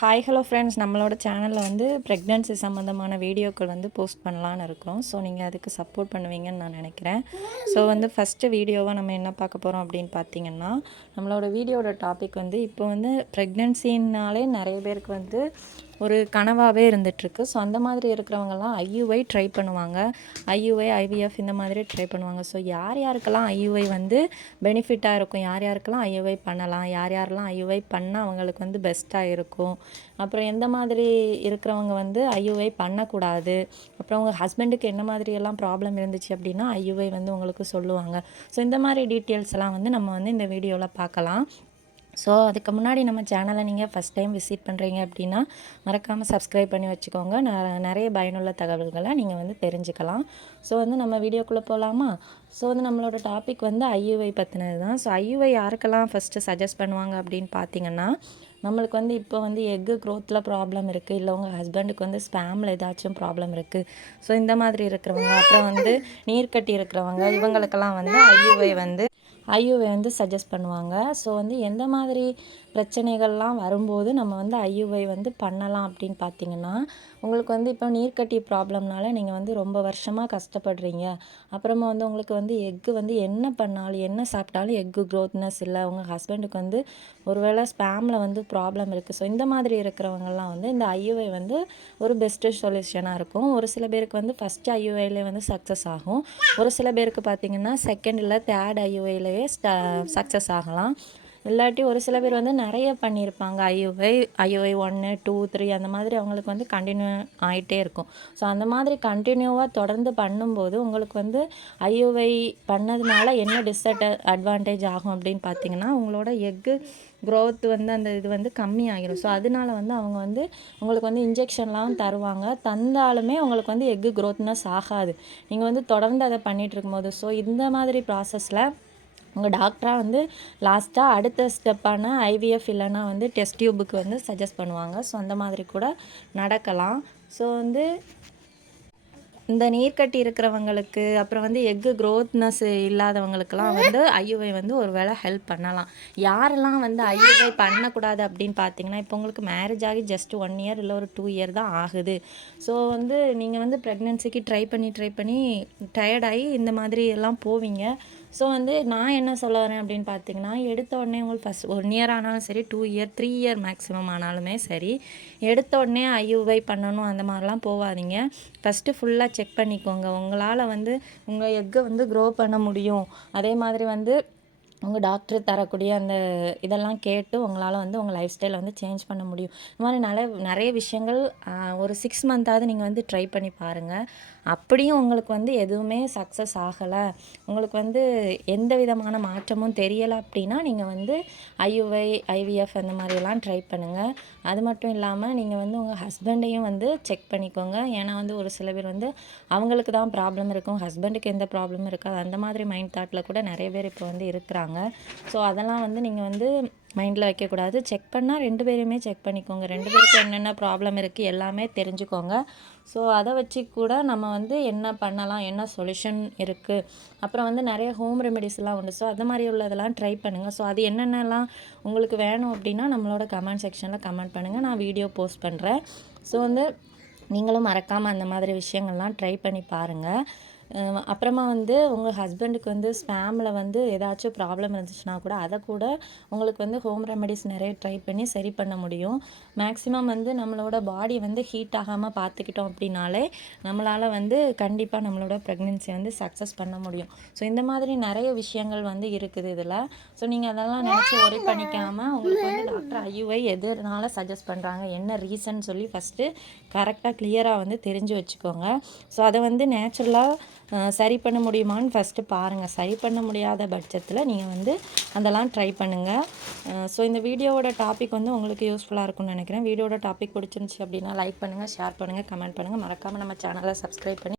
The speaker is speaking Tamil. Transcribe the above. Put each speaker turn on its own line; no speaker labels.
ஹாய் ஹலோ ஃப்ரெண்ட்ஸ் நம்மளோட சேனலில் வந்து ப்ரெக்னென்சி சம்மந்தமான வீடியோக்கள் வந்து போஸ்ட் பண்ணலான்னு இருக்கோம். ஸோ நீங்கள் அதுக்கு சப்போர்ட் பண்ணுவீங்கன்னு நான் நினைக்கிறேன். ஸோ வந்து ஃபஸ்ட்டு வீடியோவாக நம்ம என்ன பார்க்க போகிறோம் அப்படின்னு பார்த்தீங்கன்னா நம்மளோட வீடியோட டாபிக் வந்து இப்போ வந்து ப்ரெக்னென்சின்னாலே நிறைய பேருக்கு வந்து ஒரு கனவாகவே இருந்துகிட்ருக்கு ஸோ அந்த மாதிரி இருக்கிறவங்கலாம் ஐயுஐ ட்ரை பண்ணுவாங்க. ஐயுஐ ஐவிஎஃப் இந்த மாதிரி ட்ரை பண்ணுவாங்க. ஸோ யார் யாருக்கெல்லாம் ஐயுஐ வந்து பெனிஃபிட்டாக இருக்கும்? யார் யாருக்கெல்லாம் ஐயுஐ பண்ணலாம்? யார் யாரெல்லாம் ஐயுஐ பண்ணால் அவங்களுக்கு வந்து பெஸ்ட்டாக இருக்கும்? அப்புறம் எந்த மாதிரி இருக்கிறவங்க வந்து ஐயுஐ பண்ணக்கூடாது? அப்புறம் உங்கள் ஹஸ்பண்டுக்கு என்ன மாதிரியெல்லாம் ப்ராப்ளம் இருந்துச்சு அப்படின்னா ஐயுஐ வந்து உங்களுக்கு சொல்லுவாங்க. ஸோ இந்த மாதிரி டீட்டெயில்ஸ் எல்லாம் வந்து நம்ம வந்து இந்த வீடியோவில் பார்க்கலாம். ஸோ அதுக்கு முன்னாடி நம்ம சேனலை நீங்கள் ஃபஸ்ட் டைம் விசிட் பண்ணுறீங்க அப்படின்னா மறக்காமல் சப்ஸ்கிரைப் பண்ணி வச்சுக்கோங்க. நிறைய பயனுள்ள தகவல்களை நீங்கள் வந்து தெரிஞ்சுக்கலாம். ஸோ வந்து நம்ம வீடியோக்குள்ளே போகலாமா ஸோ வந்து நம்மளோட டாபிக் வந்து ஐயுஐ பற்றினது தான். ஸோ ஐயுவை யாருக்கெல்லாம் ஃபஸ்ட்டு சஜஸ்ட் பண்ணுவாங்க அப்படின்னு பார்த்தீங்கன்னா நம்மளுக்கு வந்து இப்போ வந்து எக்கு க்ரோத்தில் ப்ராப்ளம் இருக்குது இல்லை உங்கள் ஹஸ்பண்டுக்கு வந்து ஸ்பேமில் ஏதாச்சும் ப்ராப்ளம் இருக்குது ஸோ இந்த மாதிரி இருக்கிறவங்க அப்புறம் வந்து நீர்க்கட்டி இருக்கிறவங்க இவங்களுக்கெல்லாம் வந்து ஐயுஐ வந்து ஐயுவை வந்து சஜஸ்ட் பண்ணுவாங்க. ஸோ வந்து எந்த மாதிரி பிரச்சனைகள்லாம் வரும்போது நம்ம வந்து ஐயுவை வந்து பண்ணலாம் அப்படின்னு பார்த்தீங்கன்னா உங்களுக்கு வந்து இப்போ நீர்க்கட்டி ப்ராப்ளம்னால நீங்கள் வந்து ரொம்ப வருஷமாக கஷ்டப்படுறீங்க. அப்புறமா வந்து உங்களுக்கு வந்து எக்கு வந்து என்ன பண்ணாலும் என்ன சாப்பிட்டாலும் எக்கு க்ரோத்னஸ் இல்லை. உங்கள் ஹஸ்பண்டுக்கு வந்து ஒருவேளை ஸ்பேமில் வந்து ப்ராப்ளம் இருக்குது ஸோ இந்த மாதிரி இருக்கிறவங்கலாம் வந்து இந்த ஐயுவை வந்து ஒரு பெஸ்ட்டு சொல்யூஷனாக இருக்கும். ஒரு சில பேருக்கு வந்து ஃபஸ்ட்டு ஐயுஐலே வந்து சக்ஸஸ் ஆகும். ஒரு சில பேருக்கு பார்த்தீங்கன்னா செகண்ட் இல்லை தேர்ட் ஐயுஐலேயே சக்ஸஸ் ஆகலாம். இல்லாட்டி ஒரு சில பேர் வந்து நிறைய பண்ணியிருப்பாங்க. ஐஓஐ ஐஓஐ ஒன்று டூ த்ரீ அந்த மாதிரி அவங்களுக்கு வந்து கண்டினியூ ஆகிட்டே இருக்கும். ஸோ அந்த மாதிரி கண்டினியூவாக தொடர்ந்து பண்ணும்போது உங்களுக்கு வந்து ஐஓஐ பண்ணதுனால என்ன டிஸ்அட் அட்வான்டேஜ் ஆகும் அப்படின்னு பார்த்தீங்கன்னா உங்களோட எக்கு க்ரோத் வந்து அந்த இது வந்து கம்மியாகிடும் ஸோ அதனால வந்து அவங்க வந்து உங்களுக்கு வந்து இன்ஜெக்ஷன்லாம் தருவாங்க. தந்தாலுமே உங்களுக்கு வந்து எக்கு க்ரோத்னஸ் ஆகாது. நீங்கள் வந்து தொடர்ந்து அதை பண்ணிகிட்டு இருக்கும்போது. ஸோ இந்த மாதிரி ப்ராசஸில் உங்கள் டாக்டராக வந்து லாஸ்ட்டாக அடுத்த ஸ்டெப்பான ஐவிஎஃப் இல்லைன்னா வந்து டெஸ்ட் டியூபுக்கு வந்து சஜஸ்ட் பண்ணுவாங்க. ஸோ அந்த மாதிரி கூட நடக்கலாம். ஸோ வந்து இந்த நீர்க்கட்டி இருக்கிறவங்களுக்கு அப்புறம் வந்து எக்கு க்ரோத்னஸ் இல்லாதவங்களுக்கெல்லாம் வந்து ஐயுவை வந்து ஒரு வேளை ஹெல்ப் பண்ணலாம். யாரெல்லாம் வந்து ஐயுவை பண்ணக்கூடாது அப்படின்னு பார்த்தீங்கன்னா இப்போ உங்களுக்கு மேரேஜ் ஆகி ஜஸ்ட் ஒன் இயர் இல்லை ஒரு டூ இயர் தான் ஆகுது. ஸோ வந்து நீங்கள் வந்து ப்ரெக்னென்சிக்கு ட்ரை பண்ணி ட்ரை பண்ணி டயர்டாகி இந்த மாதிரி எல்லாம் போவீங்க. ஸோ வந்து நான் என்ன சொல்ல வரேன் அப்படின்னு பார்த்தீங்கன்னா எடுத்த உடனே உங்களுக்கு ஃபஸ்ட் ஒன் இயர் ஆனாலும் சரி two year three year maximum ஆனாலுமே சரி எடுத்த உடனே ஐயுவை பண்ணணும் அந்த மாதிரிலாம் போகாதீங்க ஃபஸ்ட்டு ஃபுல்லாக செக் பண்ணிக்கோங்க. உங்களால் வந்து உங்கள் எக்கை வந்து க்ரோ பண்ண முடியும். அதே மாதிரி வந்து உங்கள் டாக்டர் தரக்கூடிய அந்த இதெல்லாம் கேட்டு உங்களால் வந்து உங்கள் லைஃப் ஸ்டைலை வந்து சேஞ்ச் பண்ண முடியும். இந்த மாதிரி நிறைய நிறைய விஷயங்கள் ஒரு சிக்ஸ் மந்த்தாவது நீங்கள் வந்து ட்ரை பண்ணி பாருங்கள் அப்படியும் உங்களுக்கு வந்து எதுவுமே சக்ஸஸ் ஆகலை. உங்களுக்கு வந்து எந்த விதமான மாற்றமும் தெரியலை அப்படின்னா நீங்கள் வந்து ஐயுஐ ஐவிஎஃப் அந்த மாதிரியெல்லாம் ட்ரை பண்ணுங்கள் அது மட்டும் இல்லாமல் நீங்கள் வந்து உங்கள் ஹஸ்பண்டையும் வந்து செக் பண்ணிக்கோங்க. ஏன்னா வந்து ஒரு சில பேர் வந்து அவங்களுக்கு தான் ப்ராப்ளம் இருக்கும். ஹஸ்பண்டுக்கு எந்த ப்ராப்ளமும் இருக்காது. அந்த மாதிரி மைண்ட் தாட்டில் கூட நிறைய பேர் இப்போ வந்து இருக்கிறாங்க. ஸோ அதெல்லாம் வந்து நீங்கள் வந்து மைண்டில் வைக்கக்கூடாது. செக் பண்ணால் ரெண்டு பேருமே செக் பண்ணிக்கோங்க. ரெண்டு பேருக்கும் என்னென்ன ப்ராப்ளம் இருக்குது எல்லாமே தெரிஞ்சுக்கோங்க. ஸோ அதை வச்சு கூட நம்ம வந்து என்ன பண்ணலாம் என்ன சொல்யூஷன் இருக்குது அப்புறம் வந்து நிறைய ஹோம் ரெமெடிஸ்லாம் உண்டு. ஸோ அது மாதிரி உள்ளதெல்லாம் ட்ரை பண்ணுங்கள் ஸோ அது என்னென்னலாம் உங்களுக்கு வேணும் அப்படின்னா நம்மளோட கமெண்ட் செக்ஷனில் கமெண்ட் பண்ணுங்கள் நான் வீடியோ போஸ்ட் பண்ணுறேன் ஸோ வந்து நீங்களும் மறக்காமல் அந்த மாதிரி விஷயங்கள்லாம் ட்ரை பண்ணி பாருங்கள் அப்புறமா வந்து உங்கள் ஹஸ்பண்டுக்கு வந்து ஸ்பேமில் வந்து ஏதாச்சும் ப்ராப்ளம் இருந்துச்சுன்னா கூட அதை கூட உங்களுக்கு வந்து ஹோம் ரெமெடிஸ் நிறைய ட்ரை பண்ணி சரி பண்ண முடியும். மேக்ஸிமம் வந்து நம்மளோட பாடி வந்து ஹீட் ஆகாமல் பார்த்துக்கிட்டோம் அப்படின்னாலே நம்மளால் வந்து கண்டிப்பாக நம்மளோட ப்ரெக்னென்சி வந்து சக்ஸஸ் பண்ண முடியும். ஸோ இந்த மாதிரி நிறைய விஷயங்கள் வந்து இருக்குது இதில். ஸோ நீங்கள் அதெல்லாம் நினச்சி ஒரே பண்ணிக்காமல் உங்களுக்கு வந்து டாக்டர் ஐயுவை எதனால சஜஸ்ட் பண்ணுறாங்க என்ன ரீசன் சொல்லி ஃபஸ்ட்டு கரெக்டாக கிளியராக வந்து தெரிஞ்சு வச்சுக்கோங்க. ஸோ அதை வந்து நேச்சுரலாக சரி பண்ண முடியுமான்னு ஃபஸ்ட்டு பாருங்கள் சரி பண்ண முடியாத பட்சத்தில் நீங்கள் வந்து அதெல்லாம் ட்ரை பண்ணுங்கள் ஸோ இந்த வீடியோவோட டாபிக் வந்து உங்களுக்கு யூஸ்ஃபுல்லாக இருக்கும்னு நினைக்கிறேன். வீடியோட டாபிக் பிடிச்சிருந்துச்சி அப்படின்னா லைக் பண்ணுங்கள் ஷேர் பண்ணுங்கள் கமெண்ட் பண்ணுங்கள் மறக்காமல் நம்ம சேனலை சப்ஸ்கிரைப் பண்ணி